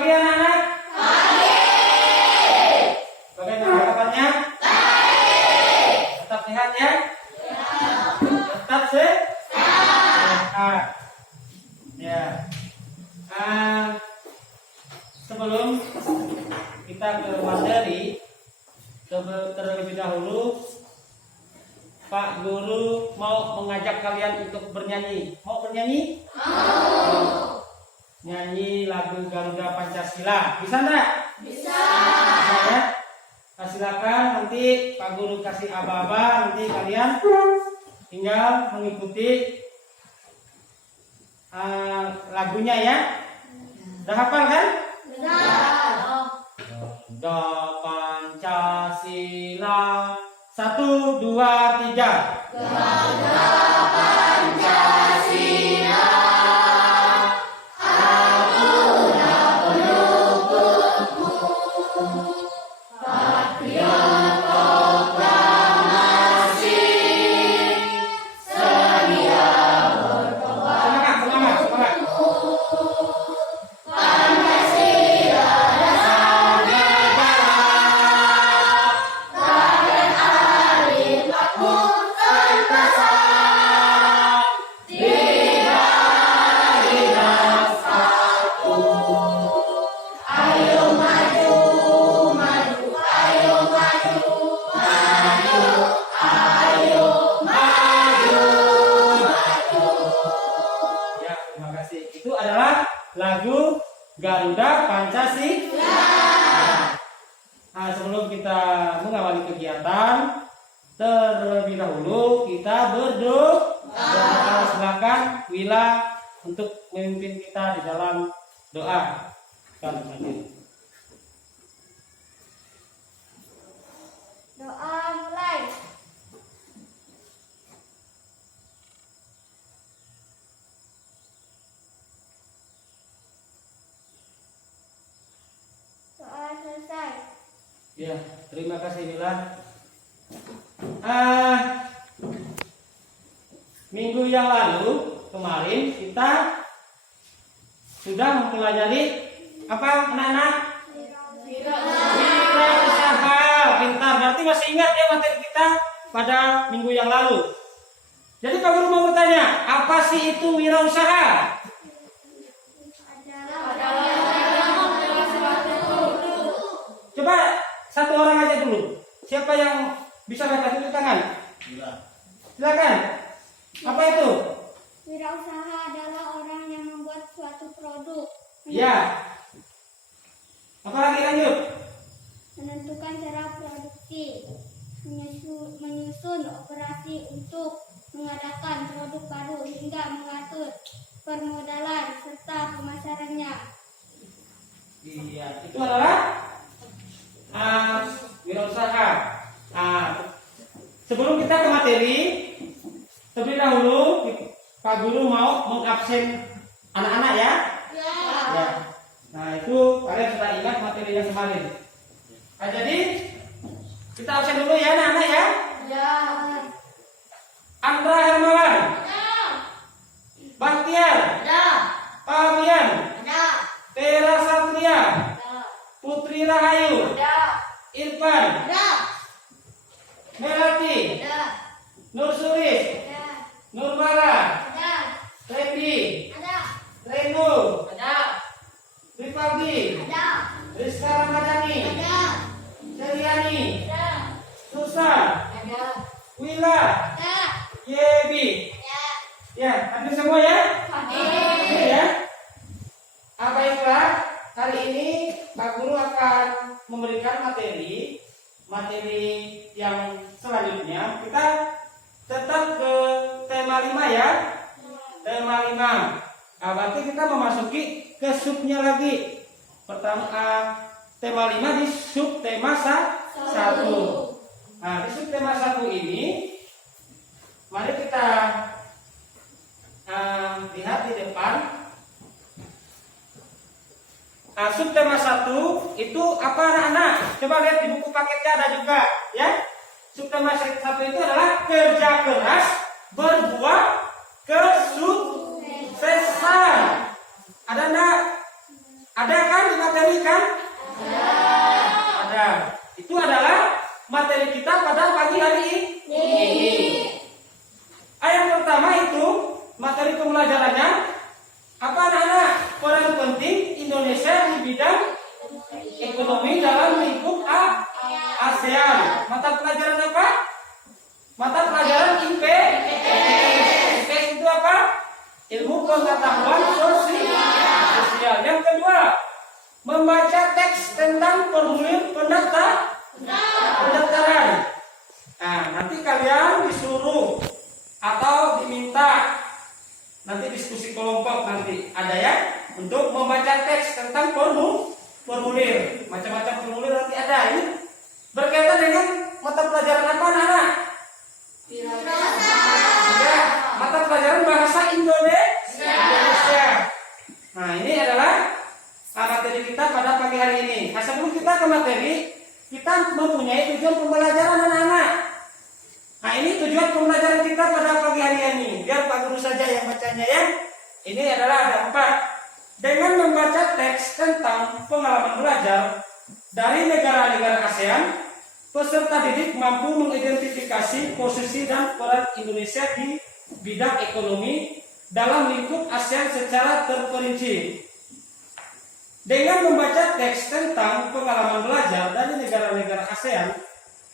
pagi anak-anak. Pagi. Bagaimana kabarnya? Baik. Tetap sehat ya? Ya. Tetap sehat. Ya. Sebelum kita ke materi, terlebih dahulu Pak Guru mau mengajak kalian untuk bernyanyi. Mau bernyanyi? Mau. Nyanyi lagu Garuda Pancasila. Bisa enggak? Bisa. Bisa ya? Silakan, nanti Pak Guru kasih aba-aba, nanti kalian tinggal mengikuti lagunya ya. Udah hafal kan? Udah. Garuda Pancasila. 1, 2, 3. Garuda Pancasila. Lagu Garuda Pancasila. Sebelum kita mengawali kegiatan, terlebih dahulu kita berdoa. Silakan Wila untuk memimpin kita di dalam doa. Doa mulai. Selesai. Ya, terima kasih Mila. Minggu yang lalu kemarin kita sudah mempelajari apa anak-anak? Wirausaha. Pintar, berarti masih ingat ya materi kita pada minggu yang lalu. Jadi Pak Guru mau bertanya, apa sih itu wirausaha? Coba satu orang aja dulu. Siapa yang bisa baca tulis tangan? Silakan. Apa itu? Wirausaha adalah orang yang membuat suatu produk. Ya. Apa lagi lanjut? Menentukan cara produksi, menyusun operasi untuk mengadakan produk baru hingga mengatur permodalan serta pemasarannya. Iya, itu adalah wirausaha. Sebelum kita ke materi, terlebih dahulu Pak Guru mau mengabsen anak-anak ya. Ya. Nah itu kalian sudah ingat materi yang kemarin. Jadi kita absen dulu ya anak-anak ya. Ya. Andra Hermawan. Ya. Bahtiar. Ya. Fabian. Ya. Tera Satria. Ya. Putri Rahayu. Ya. Irfan. Ya. Melati. Ya. Nur Suris. Ya. Nurbala. Ya. Repi. Ada. Renu. Ada. Rifaldi. Ada. Rizka Ramadhani. Ada. Seriani. Ada. Susan. Ada. Wila. Ada. Yebi. Ya. Ya, hadir semua ya? Hadir. Ya. Baiklah, hari ini Pak Guru akan memberikan materi yang selanjutnya. Kita tetap ke tema 5 ya. Tema 5. Berarti kita memasuki ke subnya lagi. Pertama tema 5 di sub tema 1. Nah, di sub tema 1 ini mari kita lihat di depan. Subtema 1 itu apa anak-anak? Coba lihat di buku paketnya ada juga ya. Subtema 1 itu adalah kerja keras berbuah kesuksesan. Ada enggak? Ada kan di materi materi kan? Ada. Itu adalah materi kita pada pagi hari ini. Yang pertama itu materi pembelajarannya apa anak-anak? Peran penting Indonesia di bidang ekonomi dalam lingkup ASEAN. Mata pelajaran apa? Mata pelajaran IPS itu apa? Ilmu pengetahuan sosial. Yang kedua, membaca teks tentang formulir pendaftaran. Nah, nanti kalian disuruh atau diminta nanti diskusi kelompok nanti ada ya untuk membaca teks tentang formulir. Macam-macam formulir nanti ada ini. Berkaitan dengan mata pelajaran apa anak-anak? Ya, mata pelajaran bahasa Indonesia. Nah, ini adalah materi kita pada pagi hari ini. Nah, sebelum kita ke materi, kita mempunyai tujuan pembelajaran anak-anak. Nah, ini tujuan pembelajaran kita pada pagi hari ini. Biar Pak Guru saja yang bacanya ya. Ini adalah ada 4. Dengan membaca teks tentang pengalaman belajar dari negara-negara ASEAN, peserta didik mampu mengidentifikasi posisi dan peran Indonesia di bidang ekonomi dalam lingkup ASEAN secara terperinci. Dengan membaca teks tentang pengalaman belajar dari negara-negara ASEAN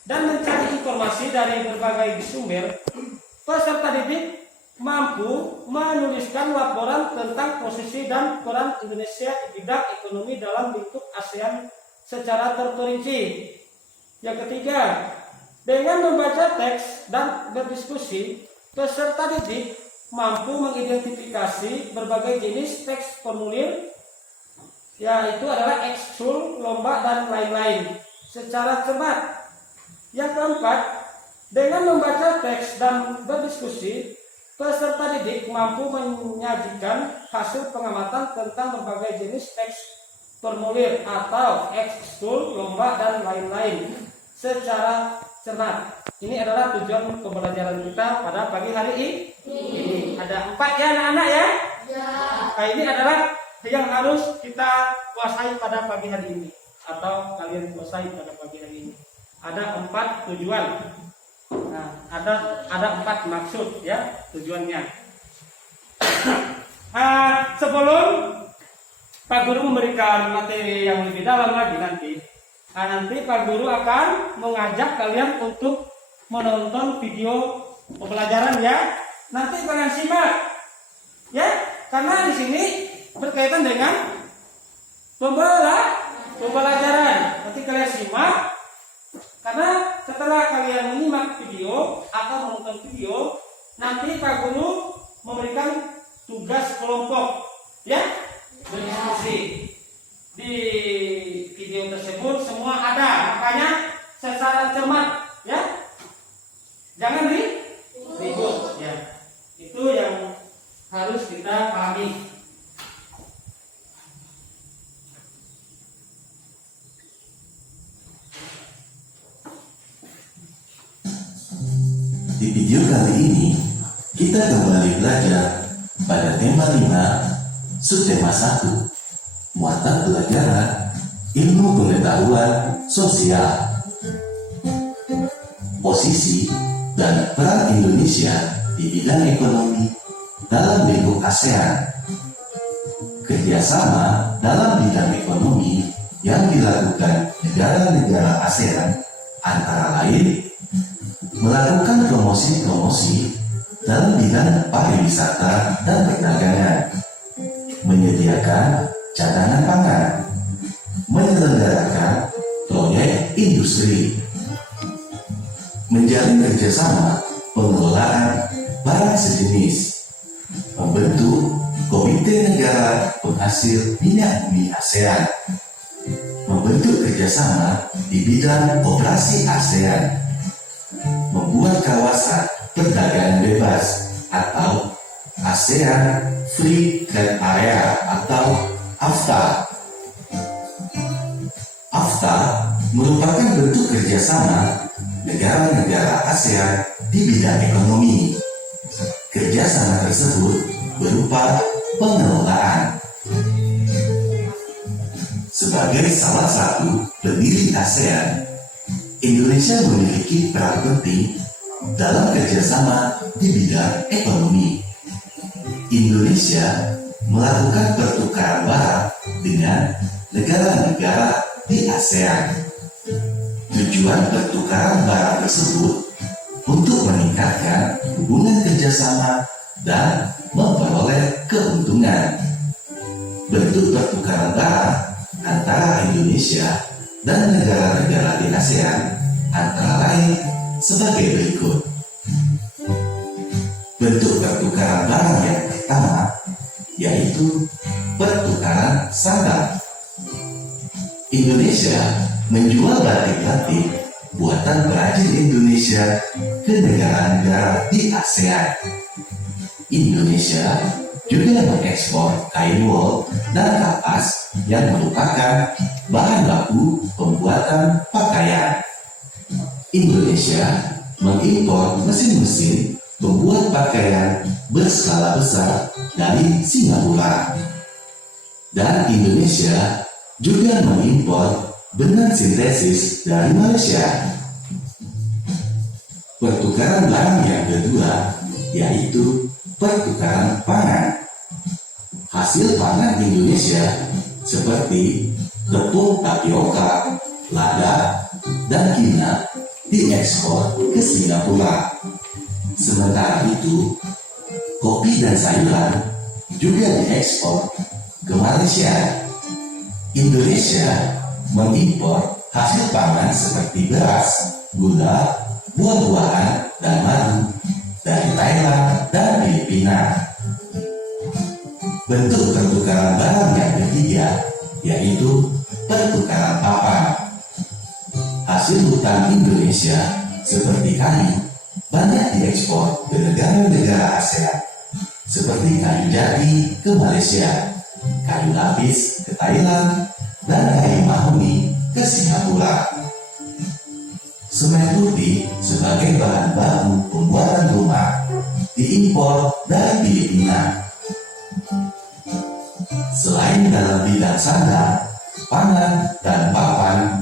dan mencari informasi dari berbagai sumber, peserta didik mampu menuliskan laporan tentang posisi dan peran Indonesia di bidang ekonomi dalam lingkup ASEAN secara terperinci. Yang ketiga, dengan membaca teks dan berdiskusi, peserta didik mampu mengidentifikasi berbagai jenis teks formulir, yaitu adalah ekskul, lomba, dan lain-lain secara cermat. Yang keempat, dengan membaca teks dan berdiskusi, peserta didik mampu menyajikan hasil pengamatan tentang berbagai jenis teks formulir atau ekskul, lomba, dan lain-lain secara cermat. Ini adalah tujuan pembelajaran kita pada pagi hari ini. Ada 4 ya anak-anak ya? Nah, ini adalah yang harus kita kuasai pada pagi hari ini, atau kalian kuasai pada pagi hari ini. Ada 4 tujuan. Nah, ada 4 maksud ya tujuannya. Sebelum Pak Guru memberikan materi yang lebih dalam lagi nanti Pak Guru akan mengajak kalian untuk menonton video pembelajaran ya. Nanti kalian simak ya, karena di sini berkaitan dengan pembelajaran. Nanti kalian simak, karena setelah kalian menyimak video atau menonton video, nanti Pak Guru memberikan tugas kelompok ya, berdiskusi. Di video tersebut semua ada, makanya secara cermat ya, jangan ribut ya. Itu yang harus kita pahami. Di video kali ini, kita kembali belajar pada tema 5, subtema 1, muatan pelajaran ilmu pengetahuan sosial. Posisi dan peran Indonesia di bidang ekonomi dalam lingkup ASEAN. Kerjasama dalam bidang ekonomi yang dilakukan negara-negara ASEAN antara lain melakukan promosi-promosi dalam bidang pariwisata dan perdagangan, menyediakan cadangan pangan, menyelenggarakan proyek industri, menjalin kerjasama pengelolaan barang sejenis, membentuk Komite Negara Penghasil Minyak Bumi ASEAN, membentuk kerjasama di bidang operasi ASEAN, membuat kawasan perdagangan bebas atau ASEAN Free Trade Area atau AFTA. AFTA merupakan bentuk kerjasama negara-negara ASEAN di bidang ekonomi. Kerjasama tersebut berupa pengelolaan. Sebagai salah satu pendiri ASEAN, Indonesia memiliki peran penting dalam kerjasama di bidang ekonomi. Indonesia melakukan pertukaran barang dengan negara-negara di ASEAN. Tujuan pertukaran barang tersebut untuk meningkatkan hubungan kerjasama dan memperoleh keuntungan. Bentuk pertukaran barang antara Indonesia dan negara-negara di ASEAN antara lain sebagai berikut. Bentuk pertukaran barang yang pertama yaitu pertukaran standar. Indonesia menjual batik-batik buatan perajin Indonesia ke negara-negara di ASEAN. Indonesia juga mengekspor kain wol dan kapas yang merupakan bahan baku pembuatan pakaian. Indonesia mengimpor mesin-mesin pembuat pakaian berskala besar dari Singapura. Dan Indonesia juga mengimpor benang sintesis dari Malaysia. Pertukaran barang yang kedua yaitu pertukaran pangan. Hasil pangan Indonesia seperti tepung tapioka, lada, dan kina diekspor ke Singapura. Sementara itu, kopi dan sayuran juga diekspor ke Malaysia. Indonesia mengimpor hasil pangan seperti beras, gula, buah-buahan, dan madu dari Thailand dan Filipina. Bentuk pertukaran barang yang ketiga yaitu pertukaran papan. Hasil hutan Indonesia seperti kayu banyak diekspor ke negara-negara ASEAN seperti kayu jati ke Malaysia, kayu lapis ke Thailand, dan kayu mahoni ke Singapura. Semen putih sebagai bahan baku pembuatan rumah diimpor dari Filipina. Selain dalam bidang sandang, pangan, dan papan,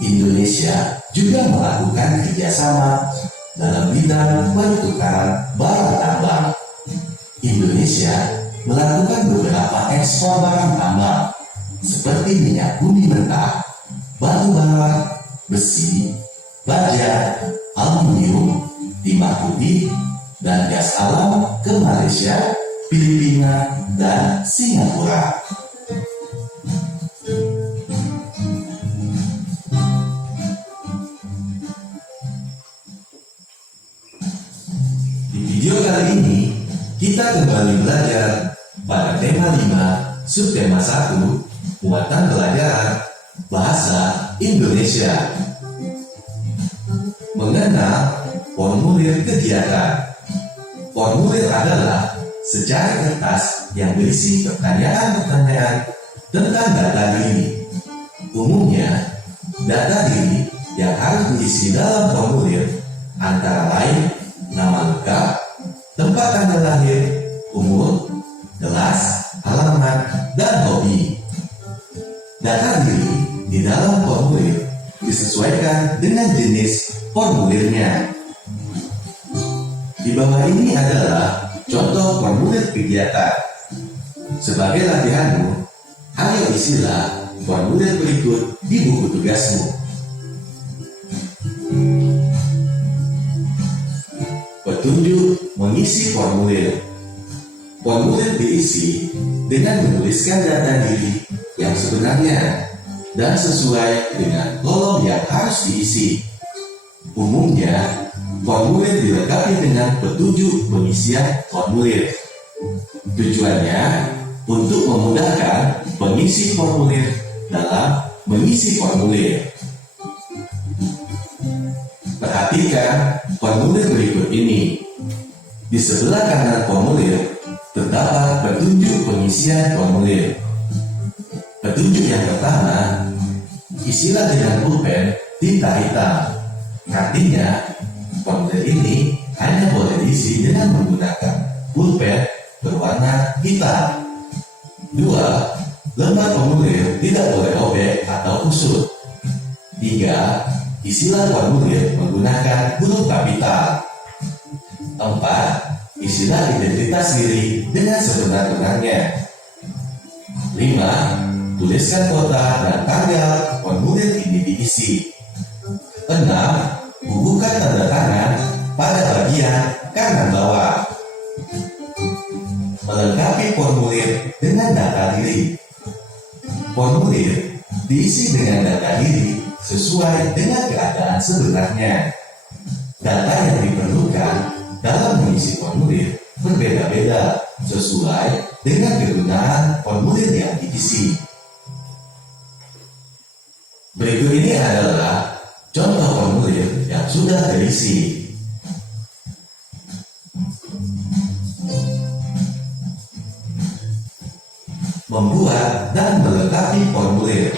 Indonesia juga melakukan kerjasama dalam bidang pertukaran barang tambang. Indonesia melakukan beberapa ekspor barang tambang seperti minyak bumi mentah, batu bara, besi, baja, aluminium, timah putih, dan gas alam ke Malaysia, Filipina, dan Singapura. Di video kali ini, kita kembali belajar pada tema 5, subtema 1, muatan pelajaran Bahasa Indonesia. Mengenal formulir kegiatan. Formulir adalah secari kertas yang berisi pertanyaan-pertanyaan tentang data diri. Umumnya, data diri yang harus diisi dalam formulir antara lain nama lengkap, tempat tanggal lahir, umur, kelas, alamat, dan hobi. Data diri di dalam formulir disesuaikan dengan jenis formulirnya. Di bawah ini adalah contoh formulir kegiatan. Sebagai latihanmu, ayo isilah formulir berikut di buku tugasmu. Petunjuk mengisi formulir. Formulir diisi dengan menuliskan data diri yang sebenarnya dan sesuai dengan kolom yang harus diisi. Umumnya, formulir dilengkapi dengan petunjuk pengisian formulir. Tujuannya untuk memudahkan pengisi formulir dalam mengisi formulir. Perhatikan formulir berikut ini. Di sebelah kanan formulir terdapat petunjuk pengisian formulir. Petunjuk yang pertama, isilah dengan pulpen tinta hitam. Artinya, formulir ini hanya boleh diisi dengan menggunakan pulpen berwarna hitam. 2. lembar formulir tidak boleh robek atau kusut. 3. Isilah formulir menggunakan huruf kapital. 4. Isilah identitas diri dengan sebenar-benarnya. 5. Tuliskan kota dan tanggal formulir ini diisi. 6. Bubuhkan tanda tangan pada bagian kanan bawah. Melengkapi formulir dengan data diri. Formulir diisi dengan data diri sesuai dengan keadaan sebenarnya. Data yang diperlukan dalam mengisi formulir berbeda-beda sesuai dengan kegunaan formulir yang diisi. Berikut ini adalah contoh formulir yang sudah terisi. Membuat dan melengkapi formulir.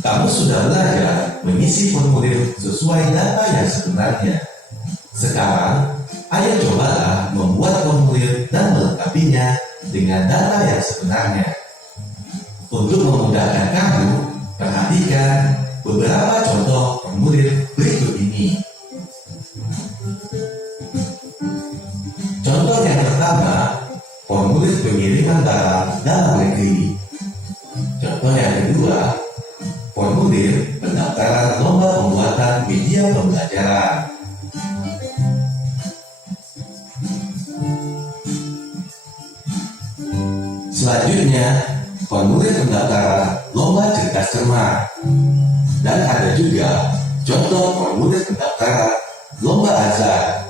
Kamu sudah belajar mengisi formulir sesuai data yang sebenarnya. Sekarang, ayo cobalah membuat formulir dan melengkapinya dengan data yang sebenarnya. Untuk memudahkan kamu, perhatikan beberapa contoh formulir berikut ini. Contoh yang pertama, formulir pengiriman barang dalam negeri. Contoh yang kedua, formulir pendaftaran lomba pembuatan media pembelajaran. Selanjutnya, formulir pendaftaran lomba cerdas cermat. Dan ada juga contoh formulir pendaftaran lomba azan.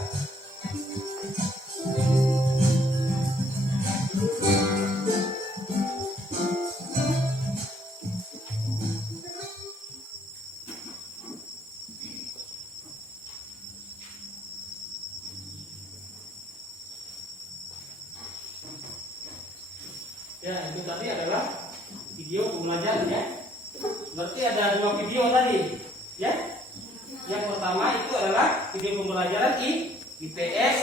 Ya, itu tadi adalah video pembelajaran ya. Berarti ada 2 video tadi, ya. Yang pertama itu adalah video pembelajaran IPS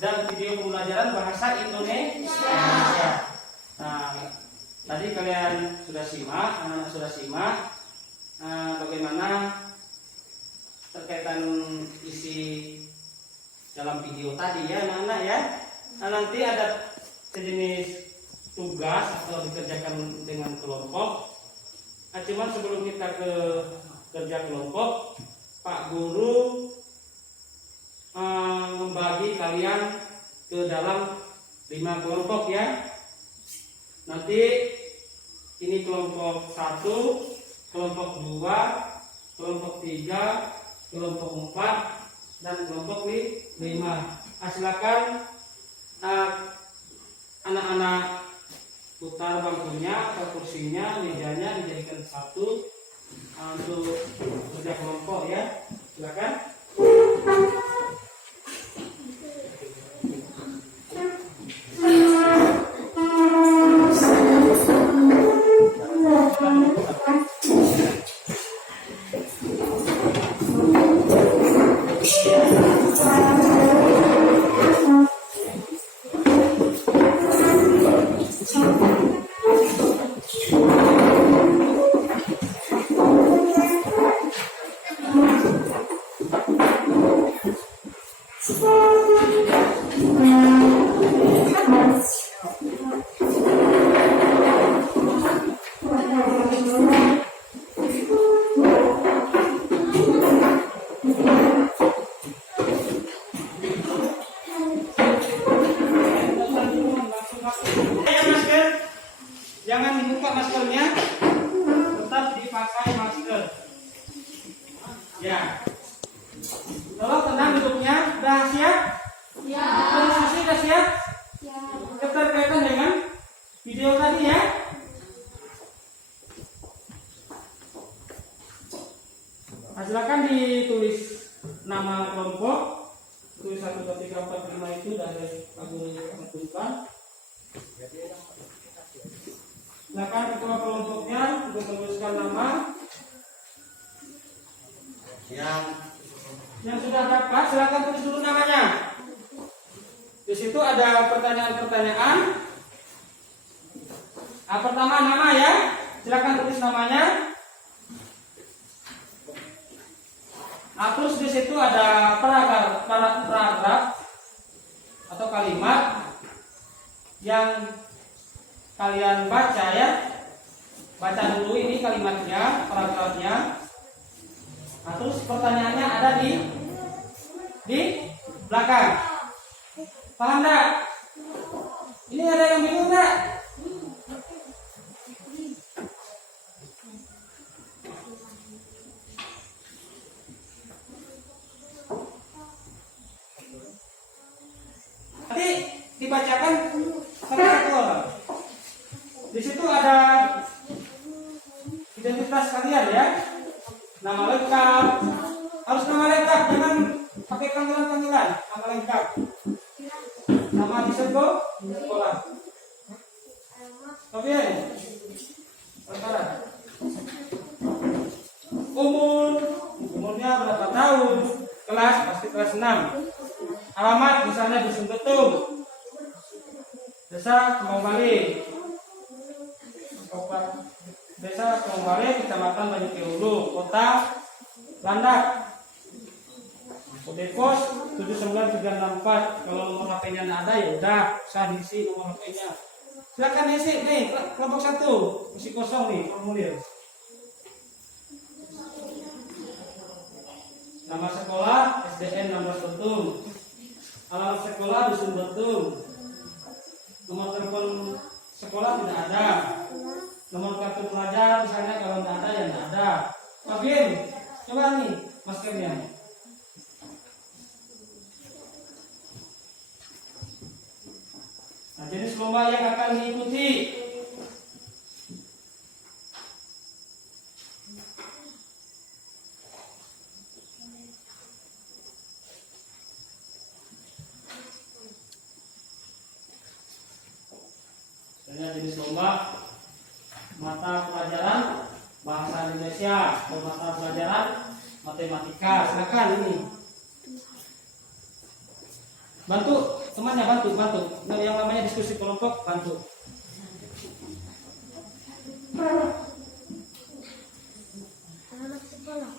dan video pembelajaran bahasa Indonesia. Nah, tadi kalian sudah simak, anak-anak sudah simak bagaimana terkaitan isi dalam video tadi ya, anak-anak ya. Nah, nanti ada sejenis tugas atau dikerjakan dengan kelompok. Nah, cuman sebelum kita ke kerja kelompok, Pak Guru membagi kalian ke dalam 5 kelompok ya. Nanti ini kelompok 1, kelompok 2, kelompok 3, kelompok 4, dan kelompok 5. Silakan anak-anak putar bangkunya atau kursinya, mejanya dijadikan satu untuk kerja kelompok ya. Silakan. Jangan dibuka maskernya, tetap dipakai masker. Ya. Tolong tenang duduknya. Dah siap? Ya. Posisi dah siap? Ya. Keterkaitan dengan video tadi ya. Nah, silakan ditulis nama kelompok. Tulis 1, 2, 3, 4, 5 itu dari Pak Guru tentukan. Silakan ketua kelompoknya untuk menuliskan nama. Yang sudah dapat silakan tulis dulu namanya. Di situ ada pertanyaan-pertanyaan. Pertama nama ya, silakan tulis namanya. Terus di situ ada paragraf atau kalimat yang kalian baca ya. Baca dulu ini kalimatnya, paragrafnya. Terus pertanyaannya ada di belakang. Paham enggak? Ini ada yang bingung enggak? Nanti dibacakan satu orang. Di situ ada identitas kalian ya. Nama lengkap. Harus nama lengkap, jangan pakai panggilan-panggilan. Nama lengkap. Nama di sekolah. Oke. Sekarang. Umurnya berapa tahun? Kelas pasti kelas 6. Alamat misalnya Dusun Betung. Desa Kemambali. Desa Kemambali, Kecamatan Banyuhulu, Kota Landak. Kode pos 79364. Kalau nomor HP-nya nggak ada ya udah, saya diisi nomor HP-nya. Silakan isi nih, kelompok 1 masih kosong nih formulir. Nama sekolah SDN 16 Betung. Alamat sekolah Dusun Betung. Nomor telepon sekolah tidak ada. Nomor kartu pelajar misalnya kalau tidak ada ya tidak ada. Kabin, coba nih maskernya. Nah, jenis lomba yang akan diikuti. Jenis lomba mata pelajaran bahasa Indonesia atau mata pelajaran matematika. Silakan ini. Bantu temannya, bantu. Nah, yang namanya diskusi kelompok, bantu. Anak sekolah.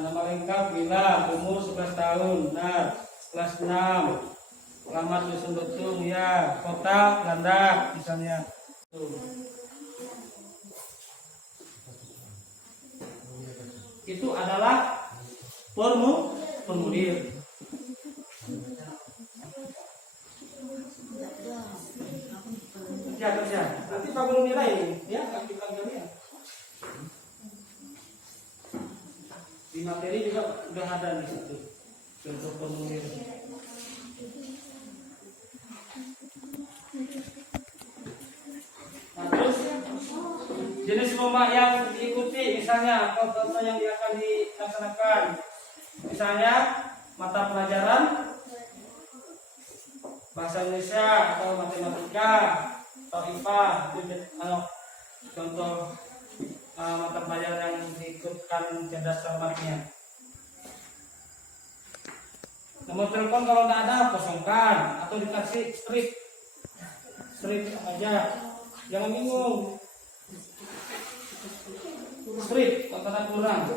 Nama lengkap Bila, umur 11 tahun, benar. Kelas 6. Alamat Dusun Betung ya, Kota Landak misalnya. Itu adalah formulir. Kerja. Nanti Pak Guru nilai ya, kita kalian. Di materi juga udah ada di situ contoh formulir. Nah, terus jenis lomba yang diikuti, misalnya contoh yang akan dilaksanakan, misalnya mata pelajaran bahasa Indonesia atau matematika atau IPA, contoh mata pelajaran yang diikutkan cerdas cermatnya. Nomor telepon kalau tidak ada kosongkan atau dikasih strip aja, jangan bingung. Strip kata kurang.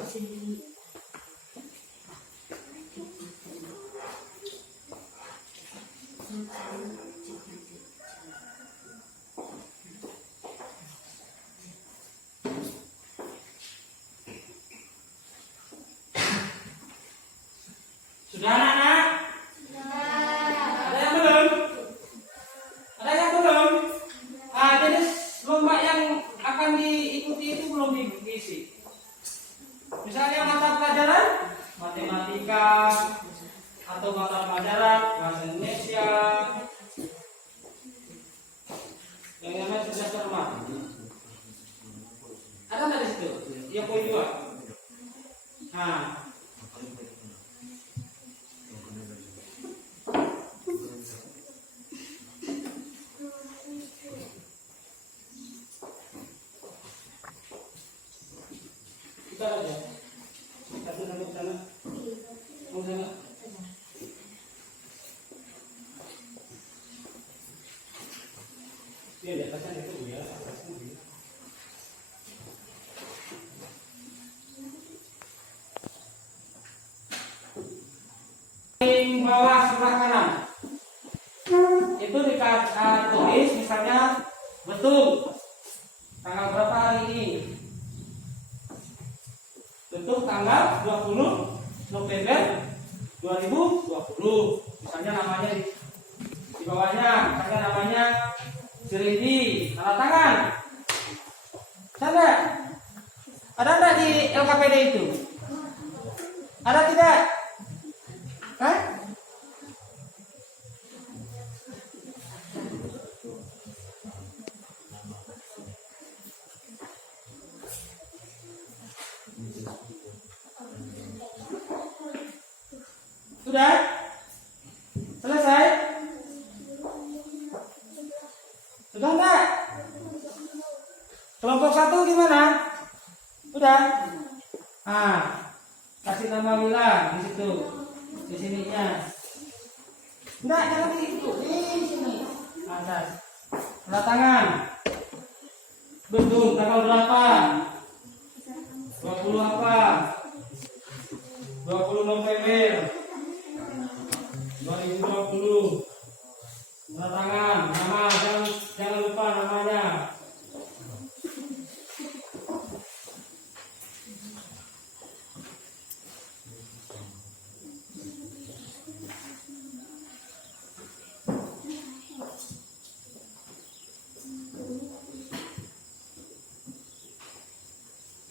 Sudah anak-anak? Ada yang belum? Jenis lomba yang akan diikuti itu belum diisi. Misalnya mata pelajaran matematika atau mata pelajaran bahasa Indonesia yang namanya cerdas cermat. Ada nggak di situ? Ya poin 2. Nah, sana. Mau sana. Dia di atasnya itu ya, atasnya dia. Di bawah sebelah kanan itu tulis misalnya betul tanggal berapa hari ini, bentuk tanggal 20 November 2020, misalnya namanya di bawahnya misalnya namanya Siridi, tanda tangan. Ada enggak di LKPD itu? Ada tidak? Hah? Sudah? Selesai? Sudah enggak? Kelompok 1 gimana? Sudah? Ah, kasih nama Wilan di situ. Di sininya. Enggak, jangan di itu. Di sini. Atas. Tanda tangan. Bentuk tanggal berapa? 20 apa? 20 November 2020. Tanda tangan, nama, jangan lupa namanya.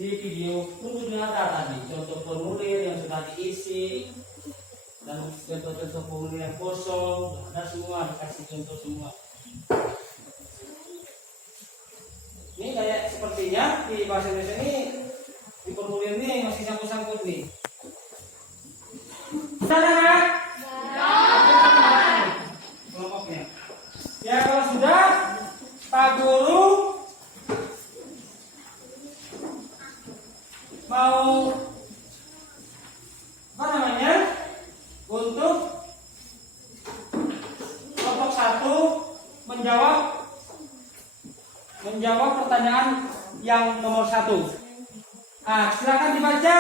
Di video pun sudah ada tadi contoh formulir yang sudah diisi dan contoh-contoh formulir yang kosong, ada semua, dikasih contoh semua. Ini kayak sepertinya di bahasa Indonesia ini di formulir ini masih sangkut-sangkut nih. Sudah ada? Kelompoknya. Ya kalau sudah, Pak Guru mau apa namanya untuk kelompok 1 menjawab pertanyaan yang nomor 1. Ah, silakan dibaca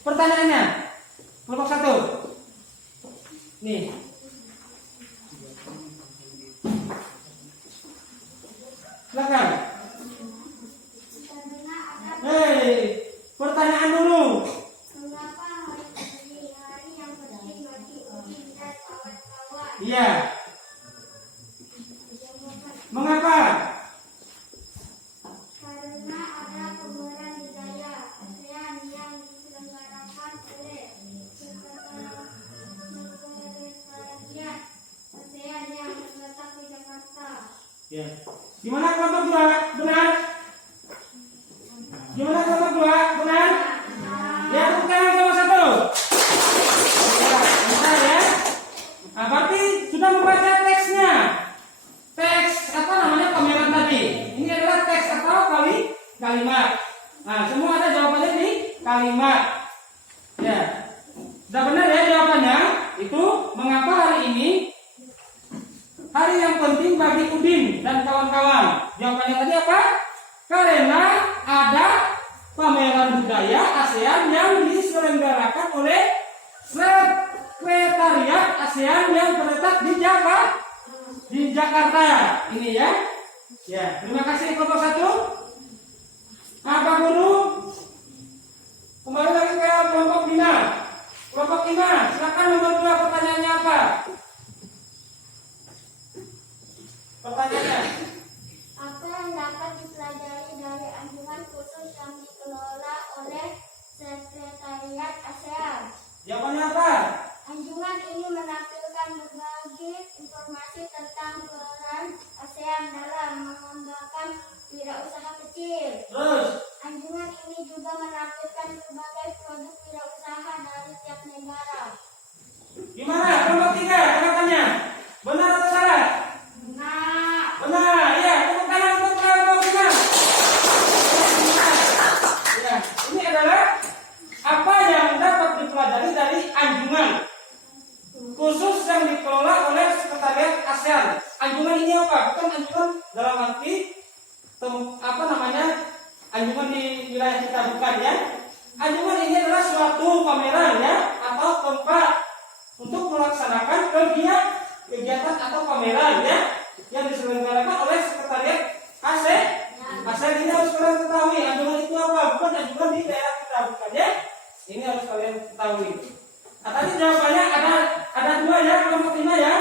pertanyaannya kelompok 1. Nih. Silakan. Hei, pertanyaan dulu. Mengapa hari yang penting bagi Udin dan kawan-kawan? Iya. Mengapa? Karena ada pameran budaya ASEAN yang diselenggarakan oleh Sekretariat ASEAN yang terletak di Jakarta. Ya. Gimana kelompok 2? Benar? Gimana kelompok 2? Benar? Ya, tepuk tangan kelompok 1. Ya, bentar ya. Nah, berarti sudah membaca teksnya. Teks apa namanya pameran tadi? Ini adalah teks atau kalimat. Nah, semua ada jawabannya di kalimat. Ya. Sudah benar ya jawabannya? Itu mengapa hari ini hari yang penting bagi Udin dan kawan-kawan? Jawabannya tadi apa? Karena ada pameran budaya ASEAN yang diselenggarakan oleh Sekretariat ASEAN yang terletak di Jakarta. Ini ya. Ya, terima kasih kelompok 1. Pak Guru, kembali lagi ke kelompok 5. Kelompok 5, silakan nomor 2 pertanyaannya apa? Pertanyaannya. Apa yang dapat dipelajari dari anjungan khusus yang dikelola oleh Sekretariat ASEAN? Jawabannya apa? Anjungan ini menampilkan berbagai informasi tentang peran ASEAN dalam mengembangkan wirausaha kecil. Terus, Anjungan ini juga menampilkan berbagai produk wirausaha yang dikelola oleh Sekretariat ASEAN. Anjungan ini apa? Bukan anjungan dalam arti anjungan di wilayah kita, bukan ya. Anjungan ini adalah suatu pameran ya, atau tempat untuk melaksanakan kegiatan atau pameran ya, yang diselenggarakan oleh Sekretariat ASEAN. Ini harus kalian ketahui. Anjungan itu apa? Bukan anjungan di daerah kita, bukan ya. Ini harus kalian ketahui. Nah, tadi jawabannya ada dua ya, kelompok 5 ya.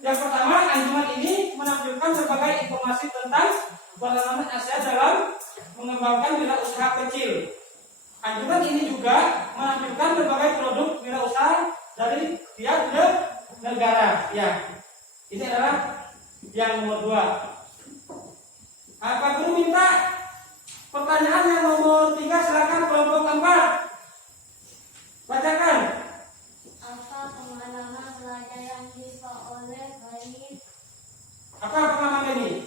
Yang pertama, anjungan ini menampilkan berbagai informasi tentang pengalaman ASEAN dalam mengembangkan wirausaha kecil. Anjungan ini juga menampilkan berbagai produk wirausaha dari tiap negara. Ya, ini adalah yang nomor 2. Pak Guru minta pertanyaan yang nomor 3, silakan kelompok 4. Bacakan. Apa pengalaman belajar yang diperoleh bayi Apa pengalaman ini?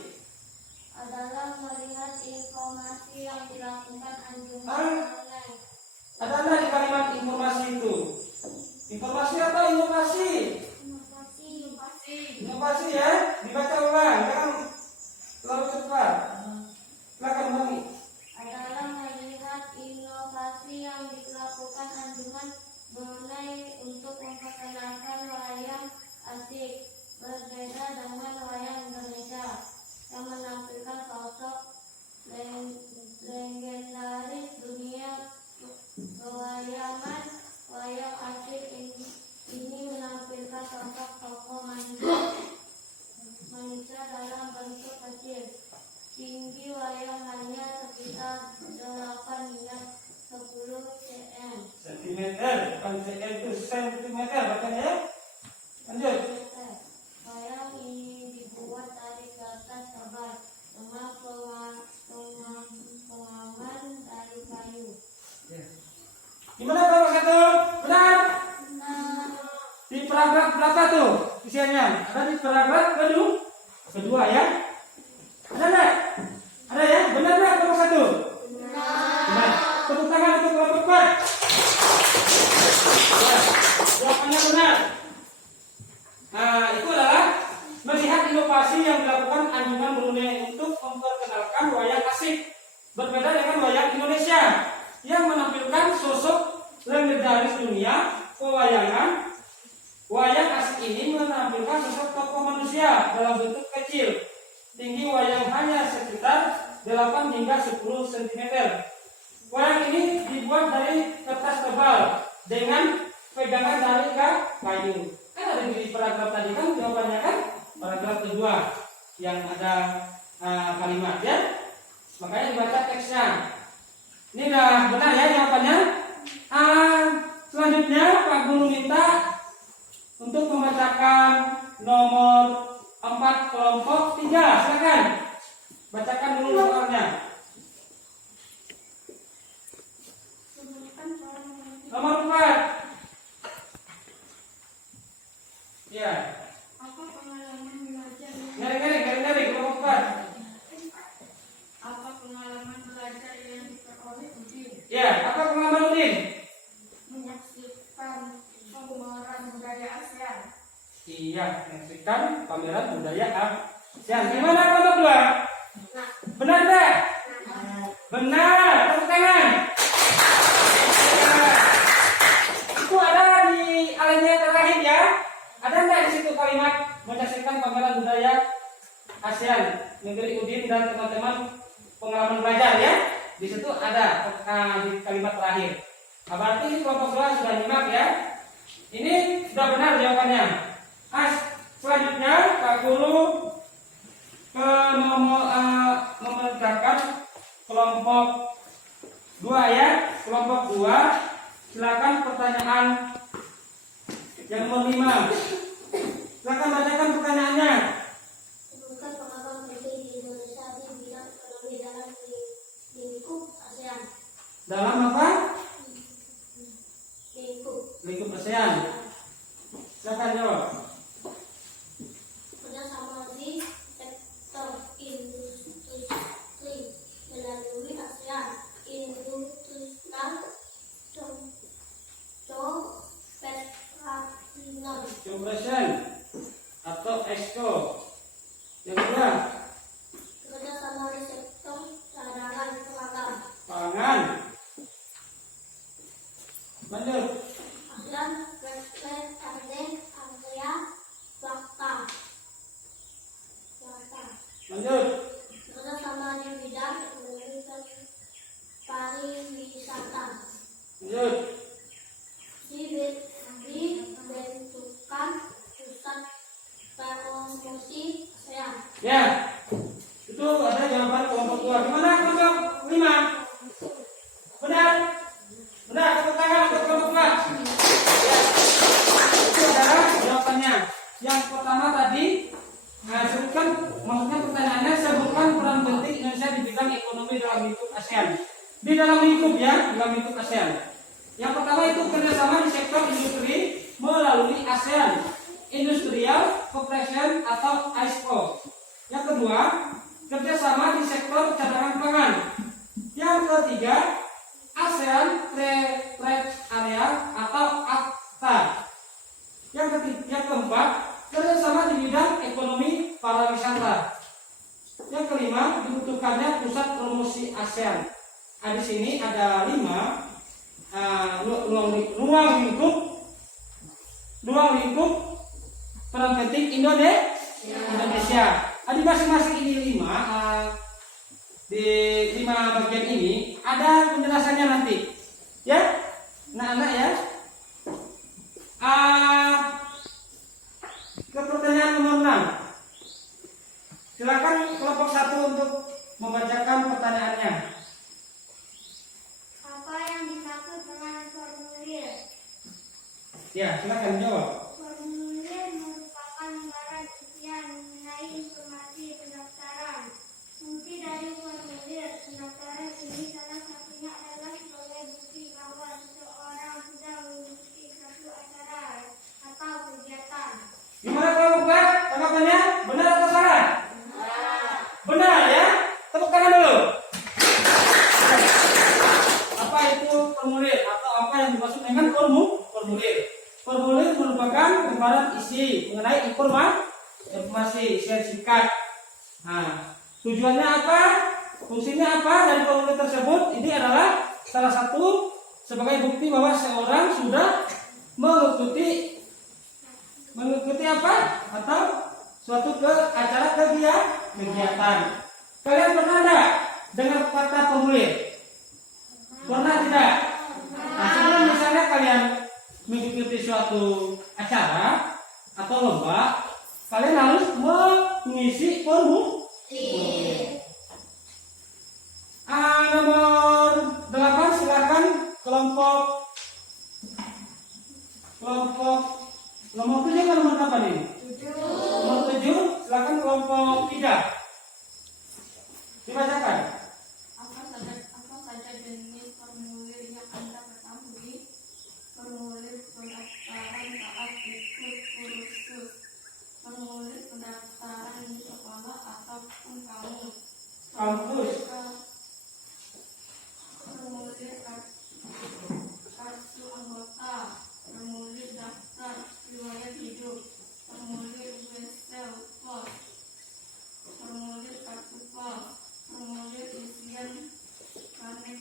adalah melihat informasi yang dilakukan anjungan online. Ada nggak di kalimat informasi itu? Informasi atau inovasi? Inovasi ya. Dibaca ulang, jangan terlalu cepat. Silakan Mami. Adalah melihat inovasi yang dilakukan anjungan online untuk memperkenalkan wayang asik, berbeda dengan wayang Indonesia yang menampilkan sosok legendaris dunia pewayangan. Wayang asik ini menampilkan sosok tokoh manusia dalam bentuk kecil. Tinggi wayang hanya sekitar 8 hingga 10 cm. Sentimeter, bukan cm itu sentimeter, bacanya ya. Lanjut. Wayang ini dibuat dari kertas tebal dengan pengaman dari kayu. Gimana kelompok 1? Benar? Di paragraf berapa tuh isiannya? Ada di paragraf kedua ya. Ada nggak? Ada ya? Benar nggak kelompok 1? Benar. Tepuk tangan untuk kelompok 4. Ya, jawabannya benar. Nah, itu adalah melihat inovasi yang dilakukan anjungan Brunei untuk memperkenalkan wayang asik, berbeda dengan wayang Indonesia yang menampilkan sosok legendaris dunia pewayangan. Wayang asik ini menampilkan sosok tokoh manusia dalam bentuk kecil. Tinggi wayang hanya sekitar 8 hingga 10 cm. Wayang ini dibuat dari kertas tebal dengan pegangan dari kayu. Kan ada di paragraf tadi kan jawabannya kan? Paragraf kedua yang ada kalimat ya. Makanya dibaca teksnya. Ini udah benar ya jawabannya. Selanjutnya Pak Guru minta untuk membacakan nomor 4 kelompok 3. Silakan bacakan dulu soalnya. Nomor 4. Ya. Apa pengalaman belajar? Garing kelompok 4. Apa pengalaman belajar yang diperoleh Udin? Ya, apa pengalaman Udin? Menyaksikan pameran budaya ASEAN. Iya, menyaksikan pameran budaya ASEAN. Gimana kelompok 2? Benar enggak? Benar. Tepuk tangan. Itu ada di alinea terakhir ya. Ada enggak di situ kalimat menyaksikan pameran budaya ASEAN negeri Udin dan teman-teman pengalaman belajar ya? Di situ ada di kalimat terakhir. Nah, berarti ini kelompok 2 sudah nyimak ya. Ini sudah benar jawabannya. Selanjutnya Pak Guru memecahkan kelompok 2 ya. Kelompok 2, silakan pertanyaan yang nomor 5. Silakan bacakan pertanyaannya. Sebutkan pengalaman penting di Indonesia di bidang ekonomi dalam lingkup ASEAN. Dalam apa? Lingkup ASEAN. Silakan jawab. kerjasama di sektor industri melalui ASEAN Industrial Cooperation. Expo. Yang kedua, kerjasama di sektor cadangan pangan. Lanjut. ASEAN PPRD area Bakta. Lanjut. Kerjasama di bidang ekonomi dan pariwisata. Lanjut. Dibentukkan pusat promosi ASEAN. Ya. Itu ada jawaban kelompok 2. Gimana kelompok 5? Benar? Benar, tepuk tangan untuk kelompok 2. Ya. Itu adalah jawabannya. Yang pertama tadi, sebutkan, maksudnya pertanyaannya, sebutkan peran penting Indonesia di bidang ekonomi dalam lingkup ASEAN. Di dalam lingkup ya, dalam lingkup ASEAN. Yang pertama itu kerjasama di sektor industri melalui ASEAN Industrial Cooperation atau AISCO. Yang kedua, kerjasama di sektor cadangan pangan. Yang ketiga, ASEAN Trade Area atau ACTA. Yang keempat, kerjasama di bidang ekonomi pariwisata. Yang kelima, dibutuhkannya pusat promosi ASEAN. Di sini ada 5 ruang lingkup peran penting Indonesia. Di masing-masing ini 5 di 5 bagian ini ada penjelasannya nanti. Ya, anak-anak ya. Ke pertanyaan nomor 6. Silakan kelompok 1 untuk membacakan pertanyaannya. Apa yang dimaksud dengan formulir? Ya, silakan jawab. Formulir merupakan lembaran isian mengenai informasi pendaftaran. Fungsi dari formulir pendaftaran ini salah satunya adalah sebagai bukti bahwa seseorang sudah mengikuti suatu acara atau kegiatan. Gimana kelompok 4? Tanggapannya benar atau salah? Benar ya? Tepuk tangan dulu. Apa itu formulir atau apa yang dimaksud dengan formulir? Formulir merupakan lembaran isi mengenai informasi singkat. Nah, tujuannya apa? Fungsinya apa dari formulir tersebut? Ini adalah salah satu sebagai bukti bahwa seorang sudah mengikuti apa? Atau suatu acara kegiatan. Kalian pernah enggak dengar kata formulir? Pernah tidak? Nah, sebelum misalnya kalian mengikuti suatu acara atau lomba, kalian harus mengisi formulir. Nomor 8 silakan kelompok nomor 7 kan nomor berapa nih? Nomor 7 silakan kelompok 3. Dibacakan. Apa saja jenis formulir yang Anda ketahui? Formulir pendaftaran saat ikut kursus, formulir pendaftaran di sekolah ataupun kampus, formulir kartu anggota, formulir daftar riwayat hidup, formulir wesel pos, formulir kartu pos, formulir isian kanek.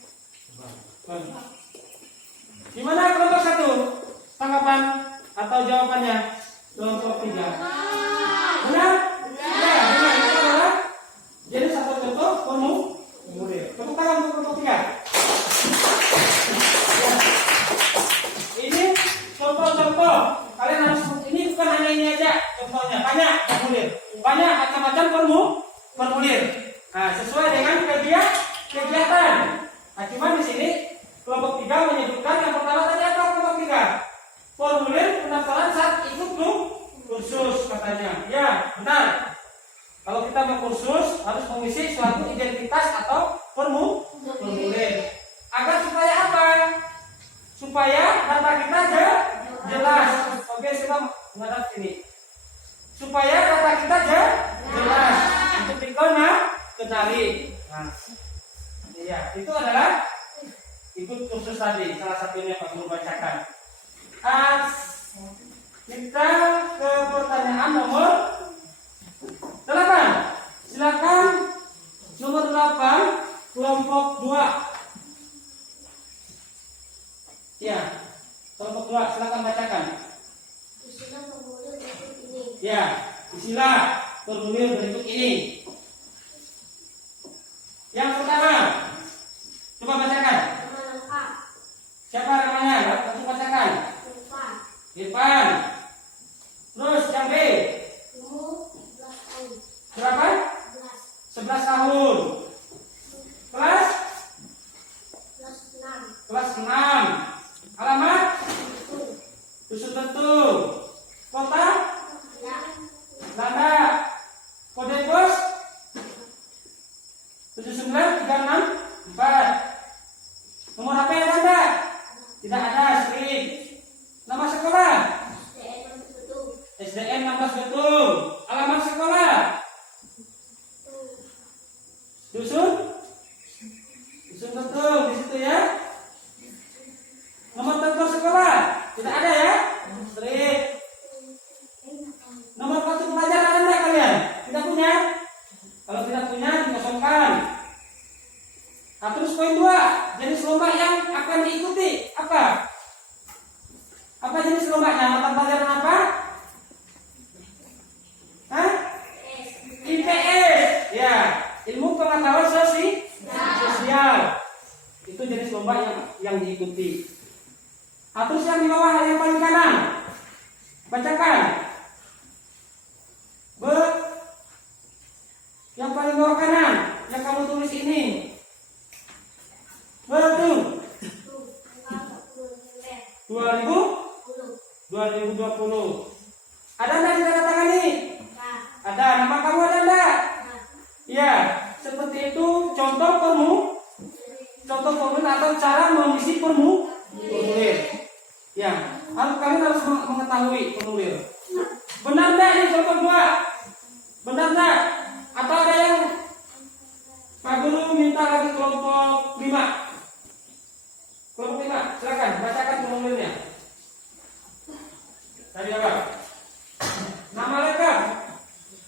Gimana kelompok 1? Tanggapan atau jawabannya? Kelompok 3. Benar? Ya, benar. Itu adalah jadi satu contoh formulir. Tepuk tangan untuk kelompok 3. Ya. Ini contoh-contoh. Kalian harus, ini bukan hanya ini aja contohnya. Banyak formulir. Banyak macam-macam formulir. Nah, sesuai dengan kegiatan. Nah, cuma di sini kelompok 3 menyebutkan yang pertama tadi apa kelompok 3? Formulir pendaftaran saat ikut kursus katanya. Ya, benar. Kalau kita mau kursus harus mengisi suatu identitas atau formulir. Agar supaya apa? Supaya data kita jelas. Oke, kita menghadap sini. Supaya data kita jelas untuk dikenali. Nah, iya, itu adalah ikut kursus tadi, salah satunya Pak Guru bacakan. Kita ke pertanyaan nomor Silakan nomor 8 kelompok 2. Ya, kelompok 2 silakan bacakan. Istilah formulir berikut ini. Ya, istilah formulir berikut ini. Yang pertama, coba bacakan. Nama lengkap. Siapa namanya? Langsung bacakan. Irfan. Irfan. Terus yang B. Umur 11 tahun. Berapa? 11. 11 tahun. Kelas? Kelas 6. Kelas 6. Alamat? Itu. Dusun Tentu. Kota? Ya. Nanda. Kode pos? 79364. Nomor HP Nanda? Tidak ada, strip. Nama sekolah? SDN Betul. SDN 16 Betul. Alamat sekolah? Dusun? Dusun Betul di situ ya. Nomor telepon sekolah? Tidak ada ya? Strip. Nomor kartu pelajar ada enggak kalian? Tidak punya? Kalau tidak punya dikosongkan. Nah, terus poin 2, jenis lomba yang akan diikuti apa? Apa jenis lombanya? Mata pelajaran apa? Hah? IPS. Ya, ilmu pengetahuan sosial. Itu jenis lomba yang diikuti. Nah, terus yang di bawah yang paling kanan, bacakan. Yang paling bawah kanan yang kamu tulis ini. Betul. 2020. Ada enggak di tanda tangan ini? Ada. Nama kamu ada enggak? Iya. Seperti itu contoh formulir atau cara mengisi formulir. Ya, kalian harus mengetahui formulir. Benar enggak ini contoh 2? Benar enggak? Atau ada yang Pak Guru minta lagi kelompok 5? Kelompok 5, silakan bacakan formulirnya. Tadi apa? Nama lengkap.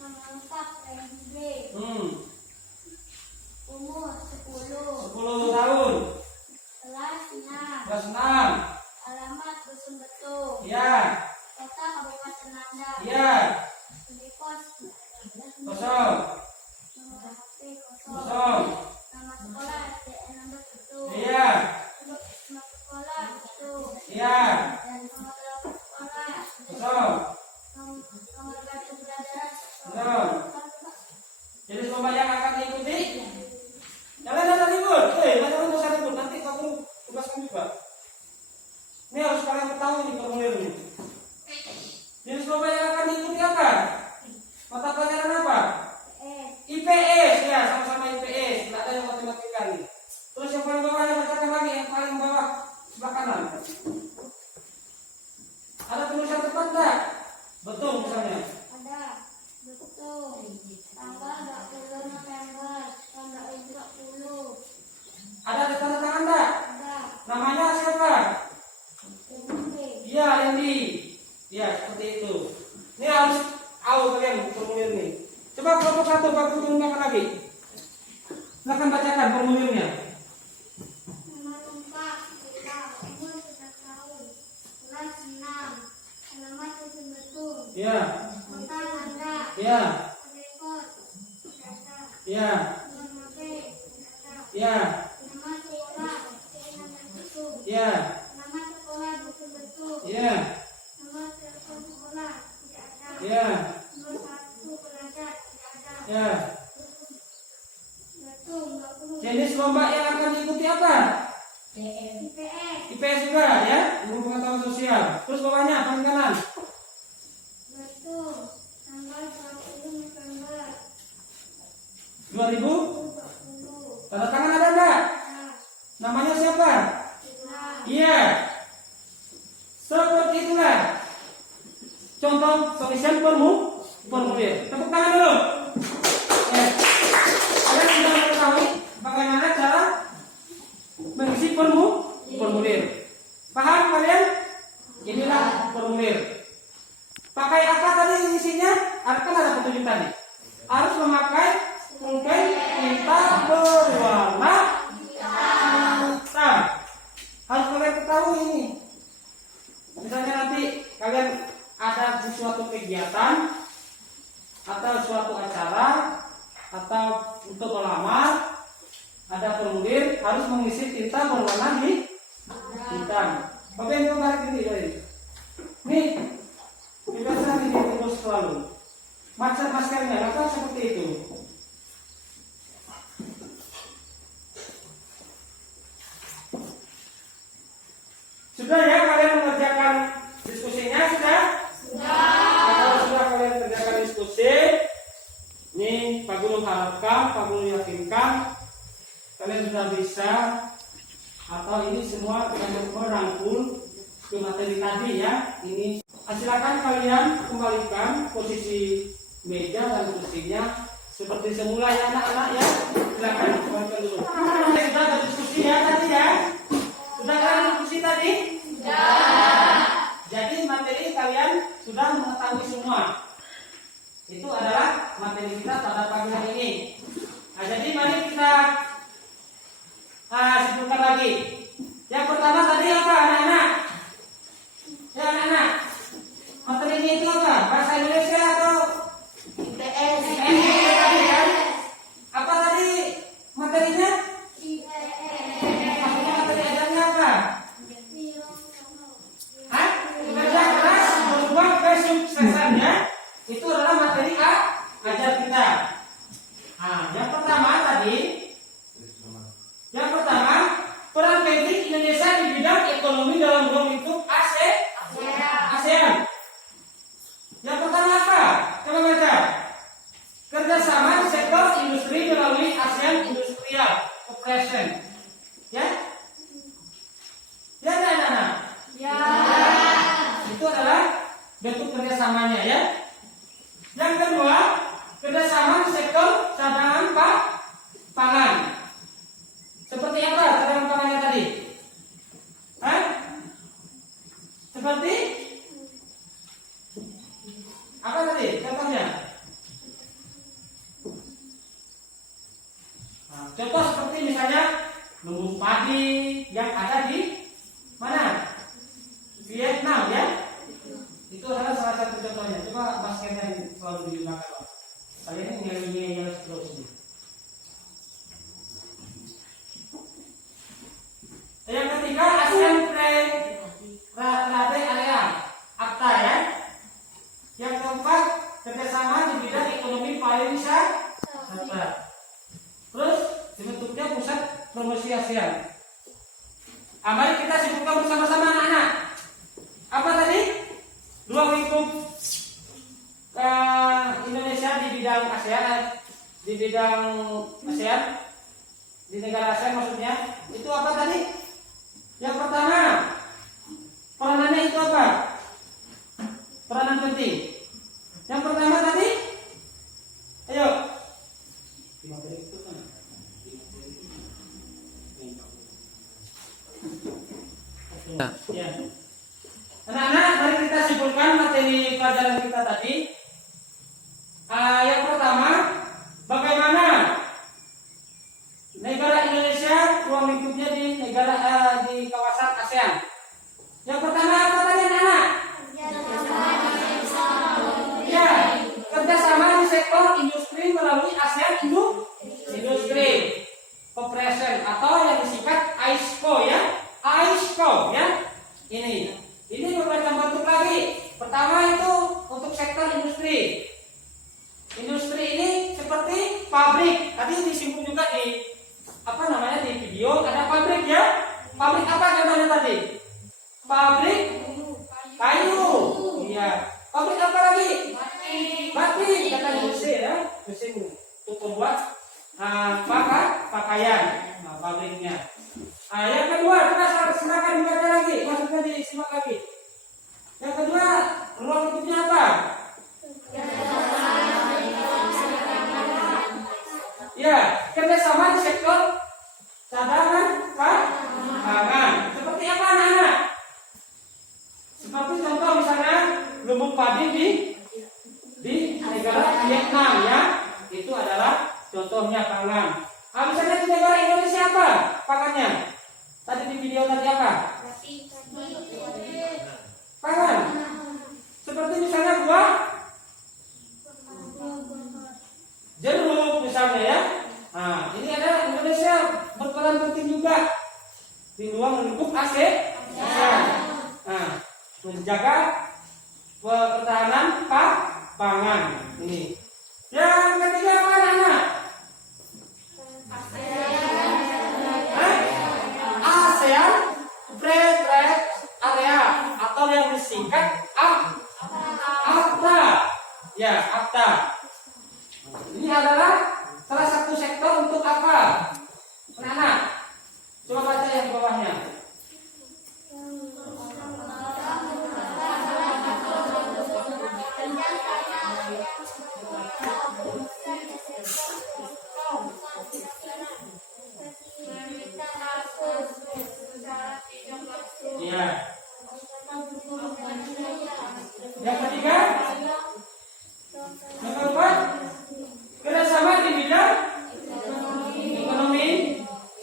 Nama lengkap RB. Umur 10 tahun. Kelas 6. Kelas 6. Alamat Dusun Betul. Ya. Kota Kabupaten Nanda. Ya. Pos 0. nomor HP 0. 0. Nama sekolah SDN 16 Betul. Iya. Nama sekolah Betul. Iya. Dan nomor telepon sekolah 0. nomor kartu pelajaran 0. Jadi lomba yang akan diikuti. Kalian ada libur? Kalian usah libur. Nanti kamu tugaskan juga. Ini harus kalian ketahui di formulir ini. Jenis lomba yang akan diikuti apa? Mata pelajaran apa? IPS. Ya, sama-sama IPS. Tidak ada yang matematika nih. Terus yang paling bawah yang bacakan lagi, yang paling bawah sebelah kanan. Ada tulisan tepat enggak? Betul misalnya. Ada. Betul. Tanggal 20 November tahun 2020. Ada di tanda tangan enggak? Ada. Namanya siapa? RB. Iya, Lendi. Iya, seperti itu. Ini harus tahu kalian formulir ini. Coba kelompok 1, Pak Guru tunjukkan lagi. Silakan bacakan formulirnya. Nama lengkap Irfan. Umur 11 tahun. Kelas 6. Alamat Dusun Betul. Iya. Kota Nanda. Iya. Rekod. Data. Iya. Nomor HP. Data. Iya. Nama sekolah SDN 16 Betul. Iya. Nama sekolah Dusun Betul. Iya. Nomor telepon sekolah tidak ada. Iya. Nomor kartu pelajar tidak ada. Iya. Betul 20. Jenis lomba yang akan diikuti apa? IPS. IPS juga ya, ilmu pengetahuan sosial. Terus bawahnya paling kanan. Betul. Tanggal 20 November 2000. 2020. Tanda tangan ada enggak? Nah, Namanya siapa? Irfan. Iya. Seperti itulah contoh tulisan formulir. Tepuk tangan dulu. Ya. Kalian sudah mengetahui bagaimana cara mengisi formulir. Paham kalian? Inilah formulir. Pakai apa tadi isinya? Kan ada petunjuk tadi. Harus memakai mungkin tinta berwarna hitam. Harus kalian ketahui ini. Misalnya nanti kalian ada di suatu kegiatan atau suatu acara atau untuk melamar, ada formulir harus mengisi tinta berwarna hitam. Oke, itu tarik ini dari. Nih, kita sering terus selalu. Maskernya atau seperti itu. Sudah ya kalian mengerjakan diskusinya sudah? Kalau sudah kalian kerjakan diskusi, ini Pak Guru harapkan, Pak Guru yakinkan kalian sudah bisa atau ini semua yang merangkul ke materi tadi ya. Ini silakan kalian kembalikan posisi meja dan kursinya seperti semula ya anak-anak ya. Silakan kembalikan dulu. Sudah ada diskusi ya tadi ya. Sudah kalian diskusi tadi? Sudah. Jadi materi kalian sudah mengetahui semua. Itu adalah materi kita pada pagi hari ini. Nah, jadi mari kita sebutkan lagi. Yang pertama tadi apa anak-anak? Ya anak-anak. Materi ini itu apa? Bahasa Indonesia atau IPS? IPS tadi kan? Apa tadi materinya? Maksudnya materi ajarnya apa? Kerja keras berbuah kesuksesan ya. Itu adalah materi ajar kita. Nah, yang pertama tadi. Yang pertama, peran penting Indonesia di bidang ekonomi dalam lingkup ASEAN. Yang pertama apa? Coba baca. Kerjasama di sektor industri melalui ASEAN Industrial Cooperation. Ya? Ya, anak-anak? Ya. Itu adalah bentuk kerjasamanya ya. Yang kedua, kerjasama di sektor cadangan pangan. Seperti apa cadangan pangannya tadi? Seperti apa tadi contohnya? Nah, contoh seperti misalnya lumbung padi yang ada di mana? Vietnam ya. Itu adalah salah satu contohnya. Coba maskernya selalu digunakan. Kalian ini terus ini. Yang ketiga ASEAN Trade Area ACTA ya. Yang keempat kerjasama di bidang ekonomi pariwisata. Terus dibentuknya pusat promosi ASEAN. Mari kita sebutkan bersama-sama anak-anak. Apa tadi? Ruang lingkup Indonesia di bidang ASEAN, di negara ASEAN maksudnya. Itu apa tadi? Yang pertama, peranannya itu apa? Peranan penting. Yang pertama tadi, ayo. Ya. Anak-anak, mari kita simpulkan materi pelajaran kita tadi. Yang pertama, bagaimana negara Indonesia ruang lingkupnya di kawasan ASEAN. Yang pertama apa tadi anak-anak? Ya, kerjasama di sektor industri melalui ASEAN Industri Cooperation atau yang disingkat AISCO ya. AISCO ya. Ini bermacam bentuk lagi. Pertama itu untuk sektor industri. Industri ini seperti pabrik. Tadi disinggung juga di di video ada pabrik ya. Pabrik apa contohnya tadi? Pabrik kayu. Iya. Pabrik apa lagi? Batik. Kata industri ya. Mesin untuk membuat pakaian. Nah, pabriknya. Yang kedua, kita silakan dibaca lagi. Maksudnya disimak lagi. Yang kedua, ruang lingkupnya apa? Ya, kerjasama di sektor cadangan pangan. Seperti apa anak-anak? Seperti contoh misalnya lumbung padi di negara Vietnam ya. Itu adalah Contohnya pangan. Misalnya di negara Indonesia apa pangannya? Tadi di video tadi apa? Pangan. Seperti misalnya buah jeruk misalnya ya. Nah, ini ada Indonesia berperan penting juga di ruang lingkup ASEAN. Nah, menjaga pertahanan pangan ini. Yang ketiga apa anak-anak? ASEAN Free Trade Area atau yang disingkat AFTA. Ya, AFTA. Ini adalah salah satu sektor untuk apa? Anak-anak, coba baca yang di bawahnya. Iya. Yang ketiga, yang keempat, kerjasama di bidang ekonomi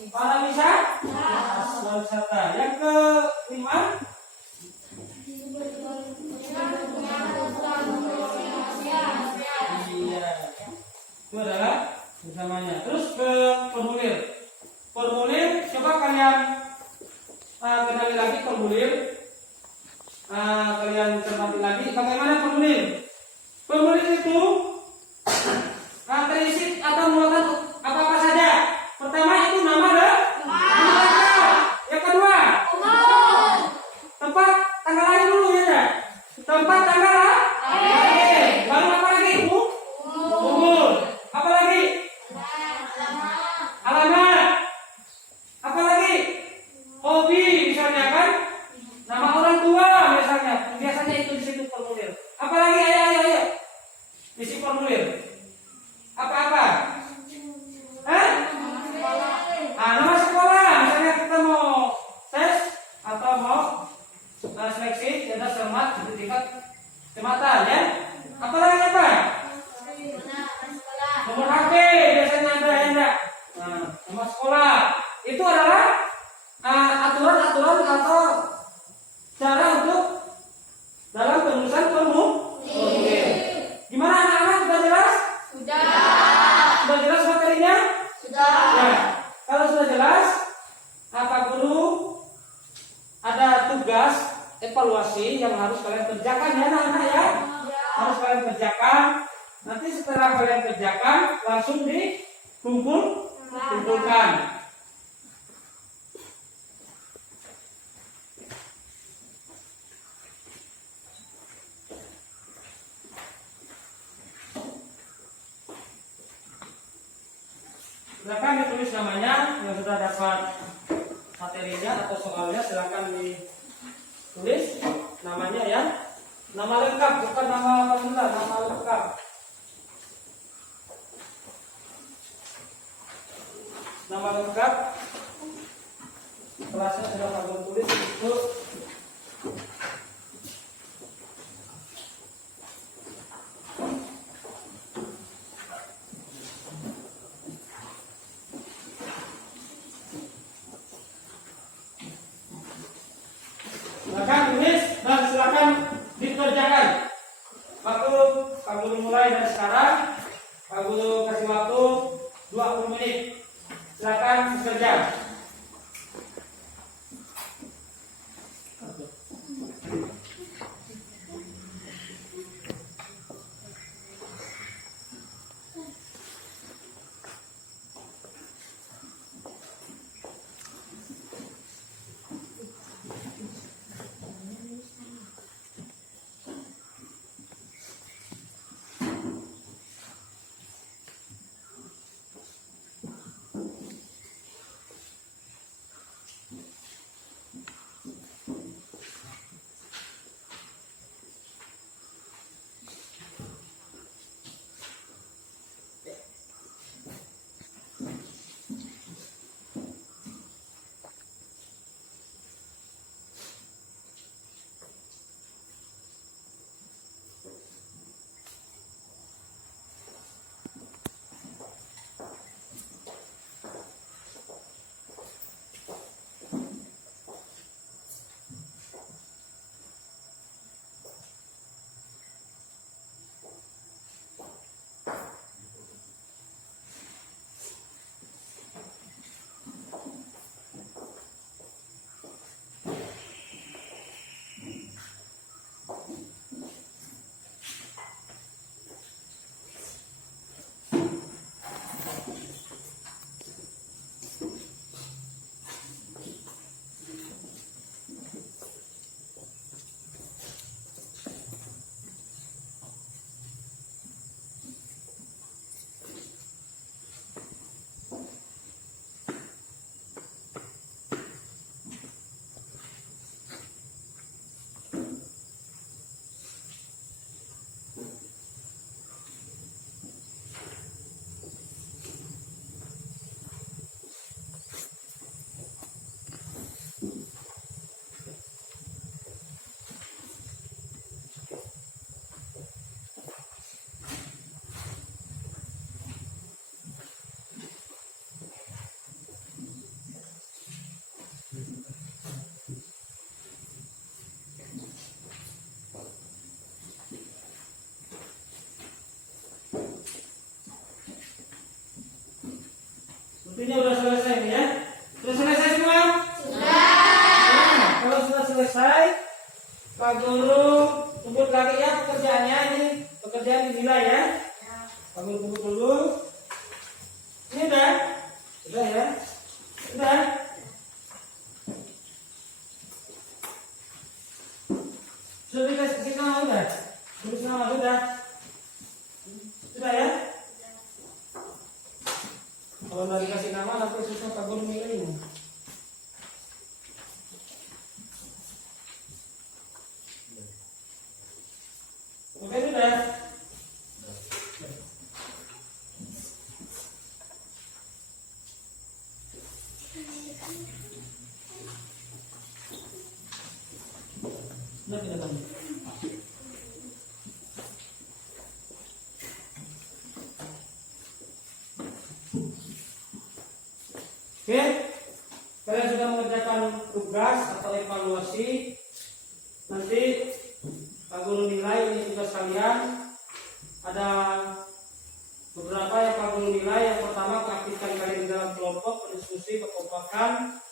pariwisata. Yang kelima, iya, itu adalah bersamanya. Terus ke formulir. Formulir, coba kalian kenali lagi formulir. Kalian cermati lagi bagaimana formulir. Formulir itu terisi atau muatan apa saja. Pertama itu nama lengkap. Yang kedua, tempat tanggal lahir dulu ya. Tempat tanggal lahir. Baru apa lagi? Umur. Apa lagi? Alamat. Apa lagi? Hobi misalnya kan. Nama orang tua misalnya. Biasanya itu di situ formulir. Apa lagi? Ayo. Isi formulir. Apa-apa? Nama sekolah. Misalnya kita mau tes atau mau seleksi, ada cermat di tingkat kecamatan ya. Apalagi apa? Nomor HP biasanya ada ya enggak? Nama sekolah. Itu adalah aturan-aturan atau cara untuk dalam penulisan formulir. Gimana anak-anak, sudah jelas? Sudah jelas materinya? Ya. Kalau sudah jelas, Pak Guru ada tugas evaluasi yang harus kalian kerjakan ya anak-anak ya. Harus kalian kerjakan. Nanti setelah kalian kerjakan langsung dikumpulkan. Silakan ditulis namanya yang sudah dapat materinya atau soalnya, silakan ditulis namanya ya. Nama lengkap, bukan nama panggilan, nama lengkap. Nama lengkap. Kelasnya sudah kalian tulis itu. Silakan tulis dan silakan dikerjakan. Pak Guru mulai dari sekarang. Pak Guru kasih waktu 20 menit. Silakan bekerja. Buktinya udah selesai nih ya. Sudah selesai semua? Nah, kalau sudah selesai, Pak Guru sebut lagi ya pekerjaannya ini. Pekerjaan dinilai ya. Pak Guru sebut dulu. Ini udah? Sudah ya? Sudah? Sudah dikasih nama udah? Tulis nama sudah? Sudah ya? Kalau nggak dikasih nama nanti susah Pak Guru nilainya. Oke sudah. Sudah tidak tahu. Oke, kalian sudah mengerjakan tugas atau evaluasi. Nanti Pak Guru nilai ini tugas kalian. Ada beberapa yang Pak Guru nilai. Yang pertama, keaktifan kalian di dalam kelompok, berdiskusi, berkompakan.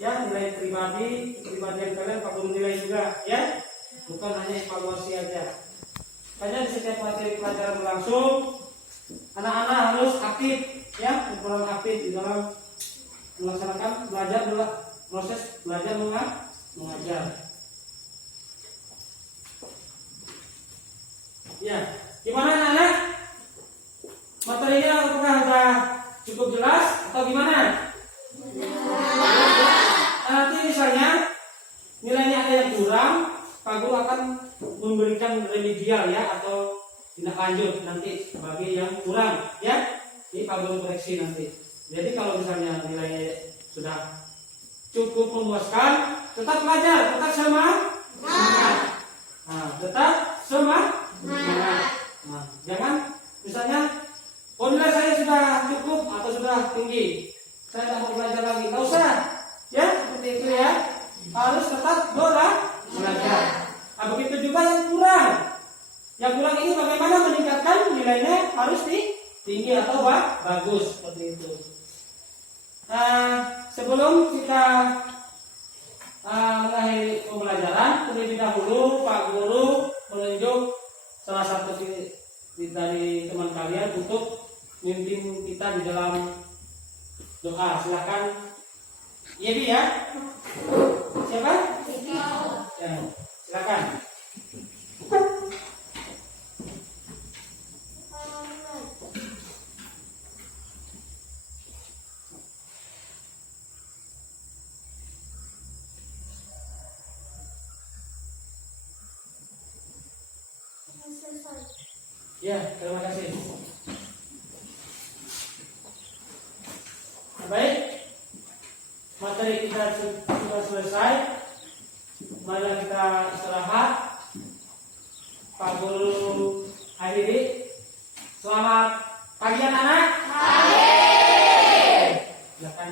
Ya, nilai pribadi, kepribadian kalian Pak Guru nilai juga, ya. Bukan hanya evaluasi aja. Makanya di setiap materi pelajaran berlangsung, anak-anak harus aktif, ya, berperan aktif di dalam melaksanakan proses belajar mengajar. Ya, gimana anak-anak? Materinya apakah sudah cukup jelas atau gimana? Nanti misalnya nilainya ada yang kurang, Pak Guru akan memberikan remedial ya atau tindak lanjut nanti bagi yang kurang ya. Ini Pak Guru koreksi nanti. Jadi kalau misalnya nilainya sudah cukup memuaskan, tetap belajar, tetap semangat. Nah, tetap semangat. Nah, jangan misalnya, oh nilai saya sudah cukup atau sudah tinggi, saya tidak mau belajar lagi. Nggak usah, ya seperti itu ya. Harus tetap belajar. Nah, begitu juga yang kurang. Yang kurang ini bagaimana meningkatkan nilainya harus tinggi atau bagus seperti itu. Nah, sebelum kita mengakhiri pembelajaran, terlebih dahulu Pak Guru menunjuk salah satu dari teman kalian untuk memimpin kita di dalam doa. Silakan. Yebi ya. Siapa? Ya, silakan. Ya, terima kasih. Baik, materi kita sudah selesai. Mari kita istirahat. Pak Guru akhiri. Selamat pagi anak-anak. Pagi. Silakan.